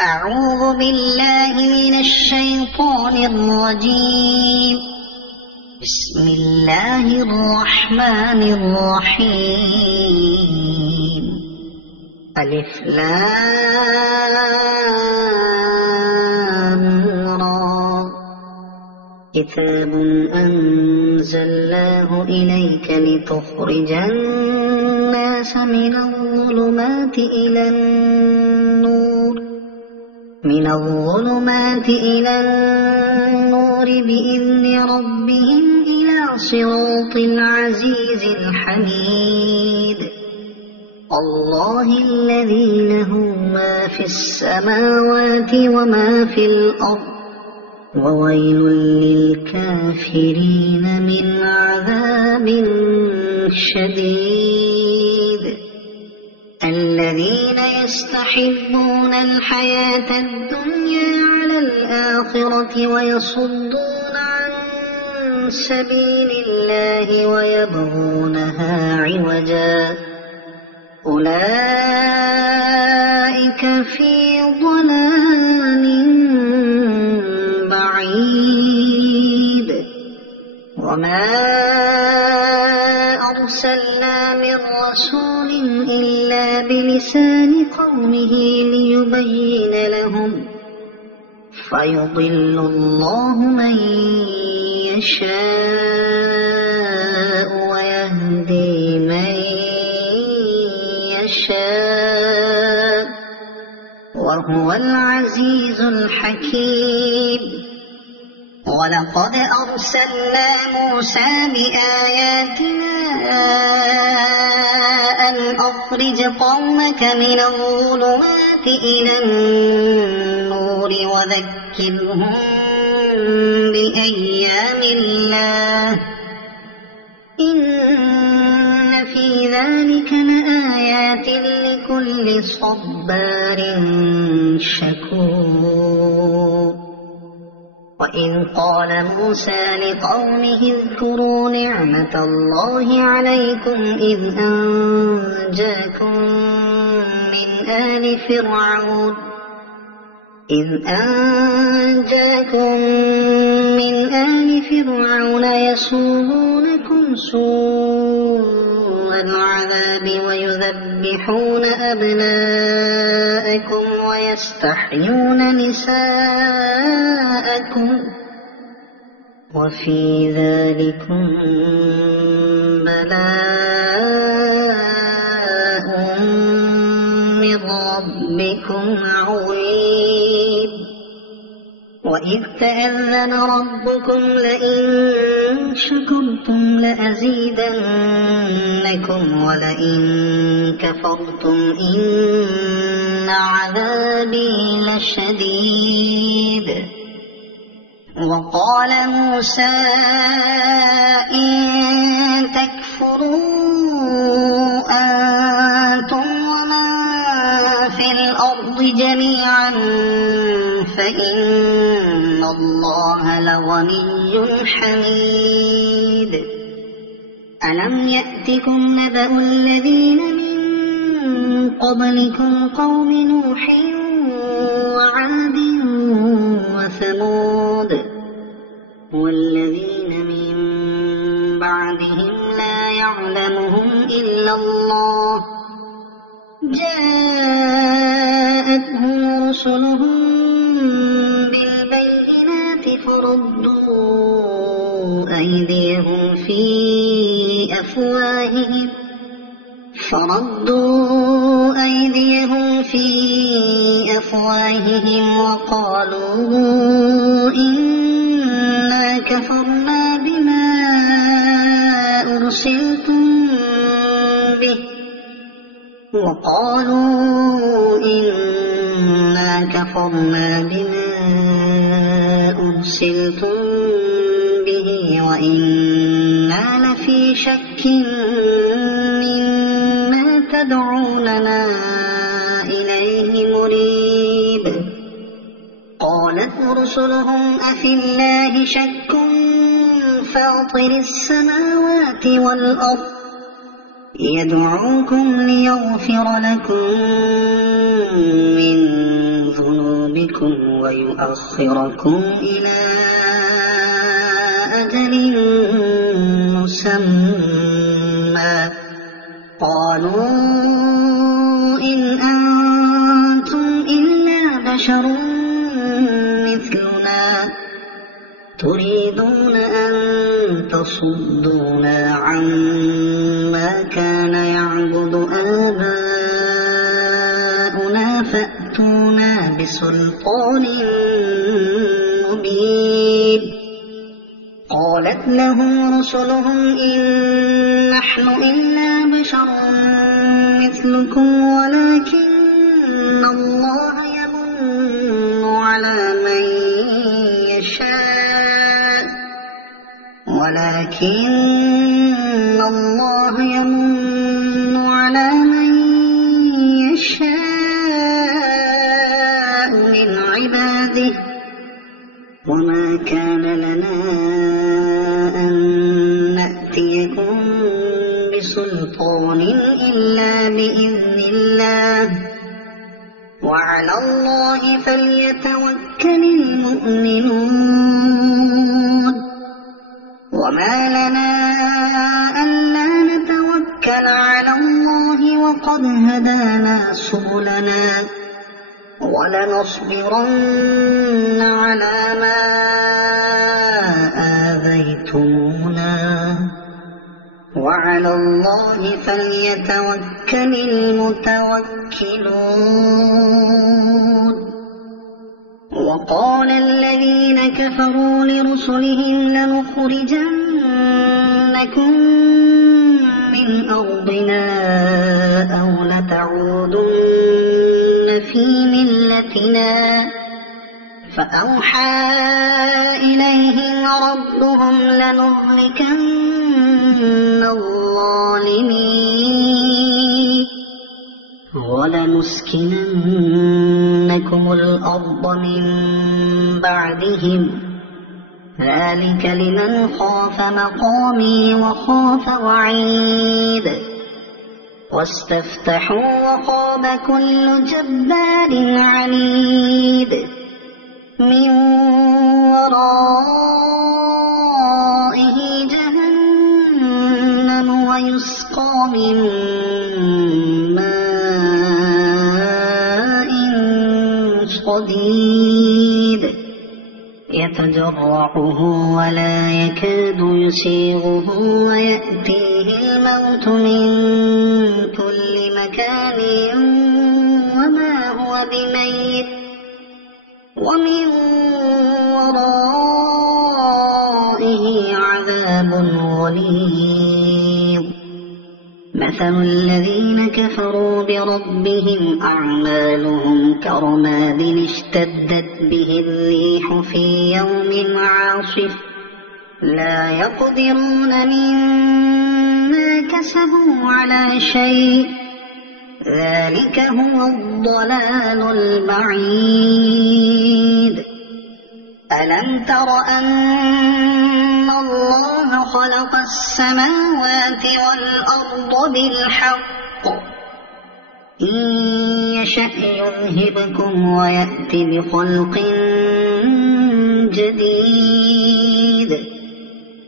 أعوذ بالله من الشيطان الرجيم. بسم الله الرحمن الرحيم. ألف لام را. كتاب أنزلناه إليك لتخرج الناس من الظلمات إلى النور بإذن ربهم إلى صراط العزيز الحميد. الله الذي له ما في السماوات وما في الأرض وويل للكافرين من عذاب شديد. الذين يستحبون الحياة الدنيا على الآخرة ويصدون عن سبيل الله ويبغونها عوجا أولئك في ضلال بعيد. وما أرسلنا من رسول إلا بلسان قومه ليبين لهم فيضل الله من يشاء ويهدي من يشاء وهو العزيز الحكيم. ولقد أرسلنا موسى بآياتنا أن أخرج قومك من الظلمات إلى النور وذكرهم بأيام الله إن في ذلك لآيات لكل صبار شكور. وإذ قال موسى لقومه اذكروا نعمة الله عليكم إذ أنجاكم من آل فرعون يسومونكم سوء العذاب ويذبحون أبناءكم ويستحيون نساءكم وفي ذلكم بلاء من ربكم عظيم. وإذ تأذن ربكم لئن شكرتم لأزيدنكم ولئن كفرتم إن عذابي لشديد. وقال موسى إن تكفروا أنتم ومن في الأرض جميعا فإن الله لغني حميد. ألم يأتكم نبأ الذين من قبلكم قوم نوح وعاد وثمود والذين من بعدهم لا يعلمهم إلا الله جاءتهم رسلهم بالبينات فردوا أيديهم في أفواههم وقالوا إنا كفرنا بما أرسلتم به وإنا لفي شك مما تدعوننا إليه مريب. قالت رسلهم أفي الله شك فاطر السماوات والأرض يدعوكم ليغفر لكم من ذنوبكم بكم ويؤخركم إلى أجل مسمى قالوا إن أنتم إلا بشر مثلنا تريدون أن تصدونا عما كان يعبد آباؤنا فأتونا بسلطان مبين قالت لهم رسلهم إن نحن إلا بشر مثلكم ولكن الله يمن على من يشاء من عباده وما كان لنا أن نأتيكم بسلطان إلا بإذن الله وعلى الله فليتوكل المؤمنون وما لنا ألا نتوكل على الله وقد هدانا سبلنا ولنصبرن على ما آذيتمونا وعلى الله فليتوكل المتوكلون وقال الذين كفروا لرسلهم لنخرجنكم من أرضنا أو لتعودن في ملتنا فأوحى إليهم ربهم لنهلكن الظالمين ولنسكننكم الأرض من بعدهم ذلك لمن خاف مقامي وخاف وعيد واستفتحوا وخاب كل جبار عنيد من ورائه جهنم ويسقى من ماء صديد يتجرعه ولا يكاد يسيغه ويأتيه الموت من كل مكان وما هو بميت ومن ورائه عذاب غليظ مثل الذين كفروا بربهم أعمالهم كرماد اشتدت به الريح في يوم عاصف لا يقدرون مما كسبوا على شيء ذلك هو الضلال البعيد ألم تر أن الله خلق السماوات والأرض بالحق إن يشأ يذهبكم ويأت بخلق جديد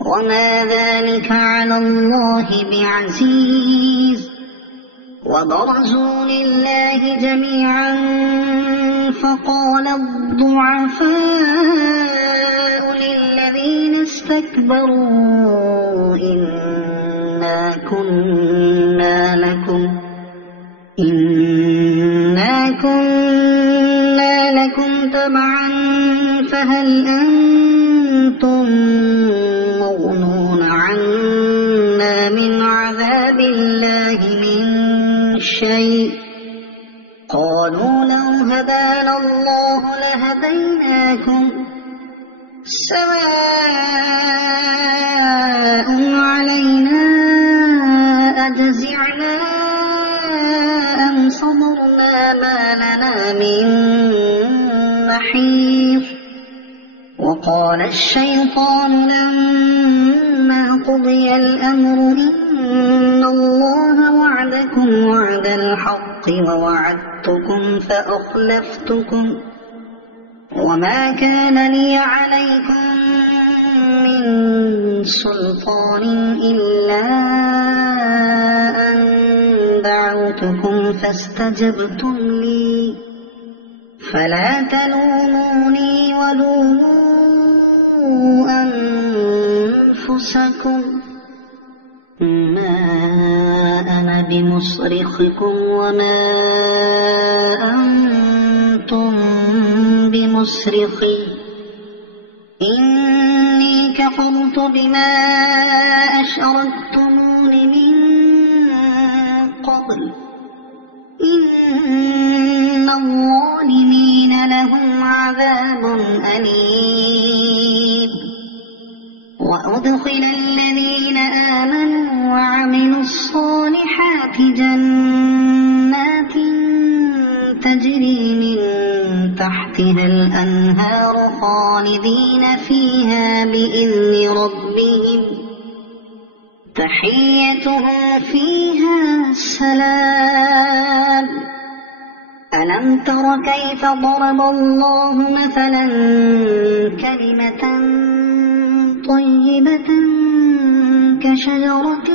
وما ذلك على الله بعزيز وبرزوا لله جميعا فقال الضعفاء للذين استكبروا إنا كنا لكم تبعا فهل أنتم مغنون عنا من عذاب الله من شيء قالوا لو هدانا الله لهديناكم سواء علينا أجزعنا أم صبرنا ما لنا من محيص وقال الشيطان لما قضي الأمر إن الله وعدكم وعد الحق ووعدتكم وما كان لي عليكم من سلطان إلا أن دعوتكم فاستجبتم لي فلا تلوموني ولوموا أنفسكم ما أنا بمصرخكم وما أنتم بمصرخي إني كفرت بما أشركتمون من قبل إن الظالمين لهم عذاب أليم وأدخل الذين آمنوا وعملوا الصالحات جنات تجري من تحتها الأنهار خالدين فيها بإذن ربهم تحيتهم فيها سلام ألم تر كيف ضرب الله مثلا كلمة طيبة كشجرة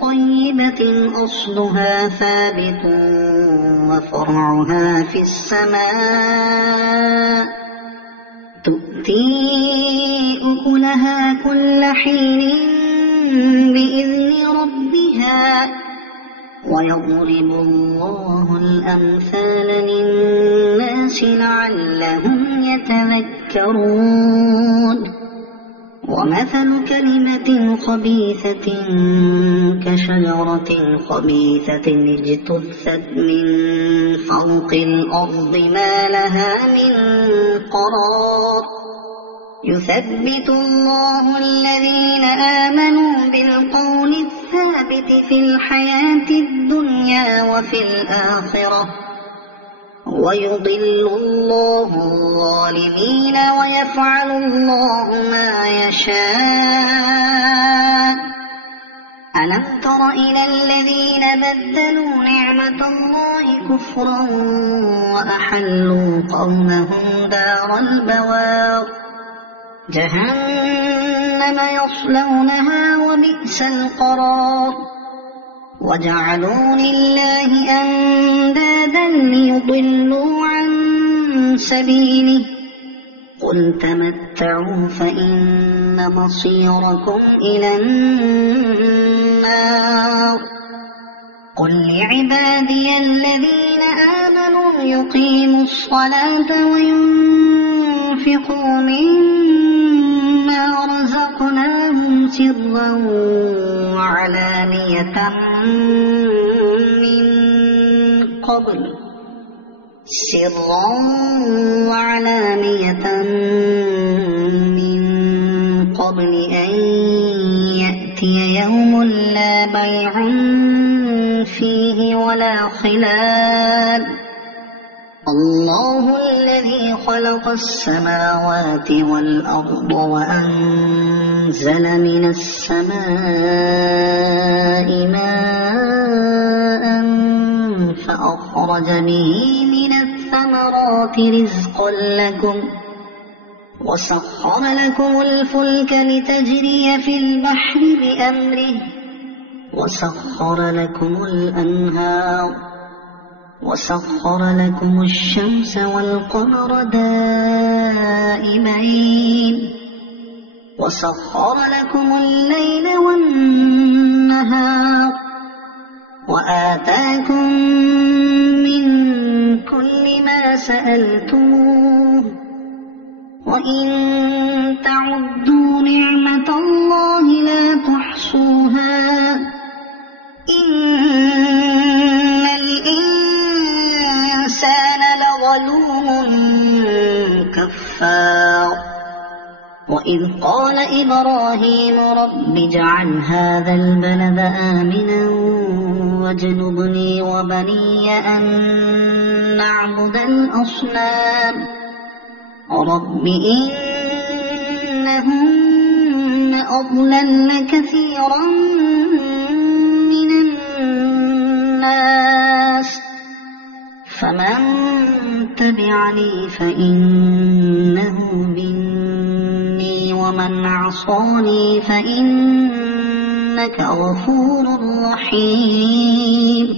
طيبة أصلها ثابت وفرعها في السماء تؤتي أكلها كل حين بإذن ربها ويضرب الله الأمثال للناس لعلهم يتذكرون ومثل كلمة خبيثة كشجرة خبيثة اجتثت من فوق الأرض ما لها من قرار يثبت الله الذين آمنوا بالقول الثابت في الحياة الدنيا وفي الآخرة ويضل الله الظالمين ويفعل الله ما يشاء ألم تر إلى الذين بدلوا نعمة الله كفرا وأحلوا قومهم دار البوار جهنم يصلونها وبئس القرار وجعلوا لله أندادا ليضلوا عن سبيله قل تمتعوا فإن مصيركم إلى النار قل لعبادي الذين آمنوا يقيموا الصلاة وينفقوا مما رزقناهم سرا وعلانية من قبل أن يأتي يوم لا بيع فيه ولا خلال الله الذي خلق السماوات والأرض وأنزل من السماء ماء فأخرج به من الثمرات رزقا لكم وسخر لكم الفلك لتجري في البحر بأمره وسخر لكم الأنهار وسخر لكم الشمس والقمر دائبين وسخر لكم الليل والنهار وآتاكم من كل ما سألتموه وإن تعدوا نعمة الله لا تحصوها إن الإنسان لظلوم كفار وإذ قال إبراهيم رب اجعل هذا البلد آمنا واجنبني وبني أن نعبد الأصنام رب إنهن أضللن كثيرا من الناس فمن تبعني فإنه مني ومن عصاني فإنك غفور رحيم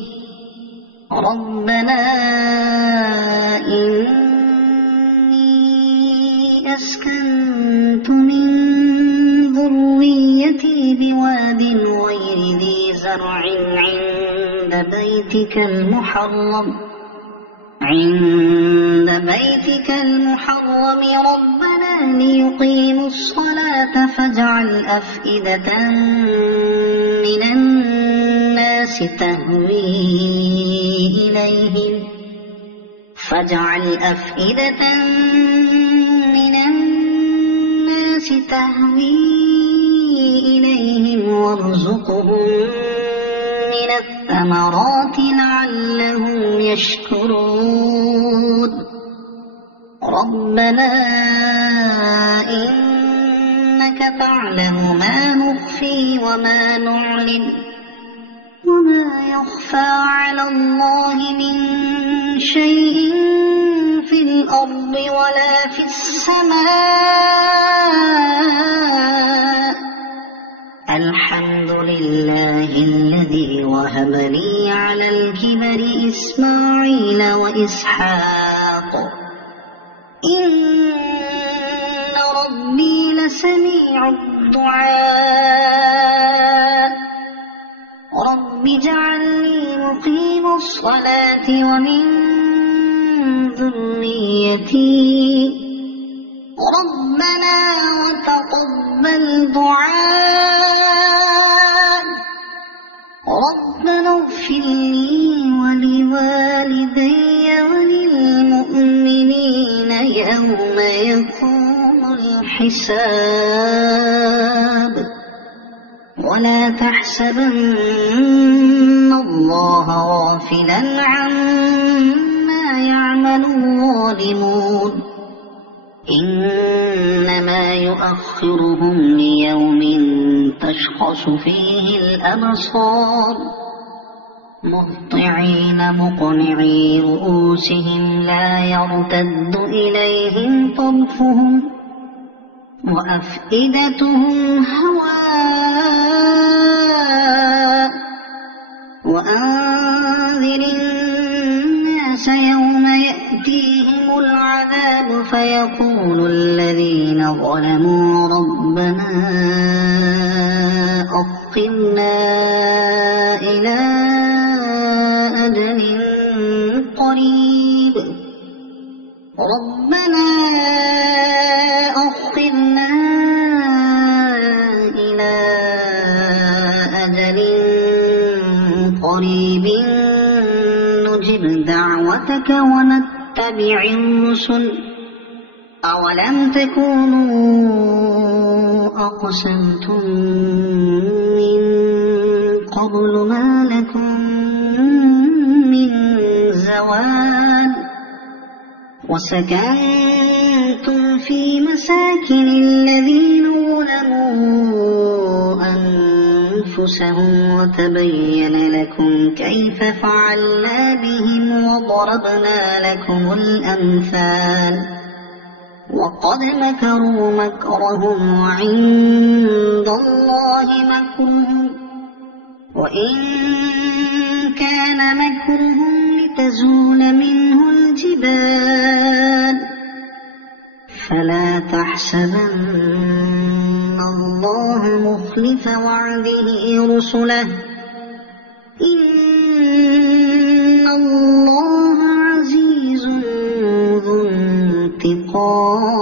ربنا إني أسكنت من ذريتي بواد غير ذي زرع عند بيتك المحرم ربنا ليقيموا الصلاة فاجعل أفئدة من الناس تهوي إليهم وارزقهم من الثمرات لعلهم يشكرون ربنا إنك تعلم ما نخفي وما نعلن وما يخفى على الله من شيء في الأرض ولا في السماء الحمد لله الذي وهب لي على الكبر إسماعيل وإسحاق إن ربي لسميع الدعاء رب اجعلني مقيم الصلاة ومن ذريتي ربنا وتقبل دعاء ربنا اغفر لي ولوالدي وللمؤمنين يوم يقوم الحساب ولا تحسبن الله غافلا عما يعمل الظالمون إنما يؤخرهم ليوم تشخص فيه الأبصار مهطعين مقنعي رؤوسهم لا يرتد إليهم طرفهم وأفئدتهم هواء وأنذر الناس يوم يأتيهم العذاب فيقول الذين ظلموا ربنا أخرنا إلى أجل قريب ربنا أخرنا إلى أجل قريب نجب دعوتك ونتبع الرسل أولم تكونوا أقسمتم من قبل ما لكم من زوال وسكنتم في مساكن الذين ظلموا أنفسهم وتبين لكم كيف فعلنا بهم وضربنا لكم الأمثال وقد مكروا مكرهم وعند الله مكرهم وإن كان مكرهم لتزول منه الجبال فلا تحسبن الله مخلف وعده رسله إن الله عزيز ذو انتقام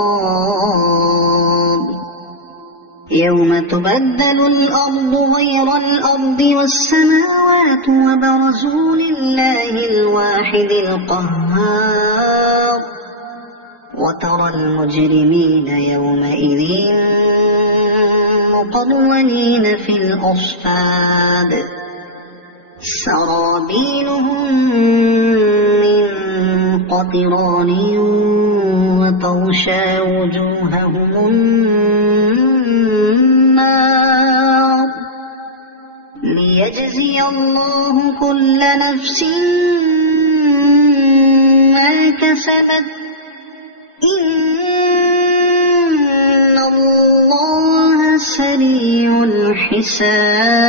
يوم تبدل الأرض غير الأرض والسماوات وبرزوا لله الواحد القهار وترى المجرمين يومئذ مقرنين في الأصفاد سرابيلهم من قطران وتغشى وجوههم النار ليجزي الله كل نفس كسبت إن الله سريع الحساب.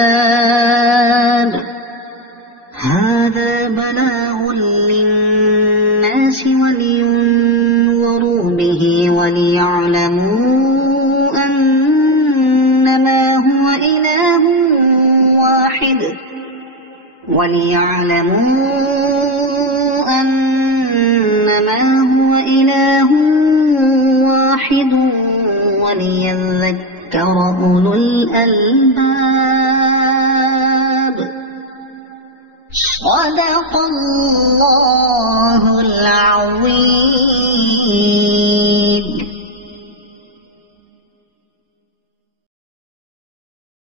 هذا بلاغ للناس ولينذروا به وليعلموا أنما هو إله واحد وليذكر أولو الألباب. صدق الله.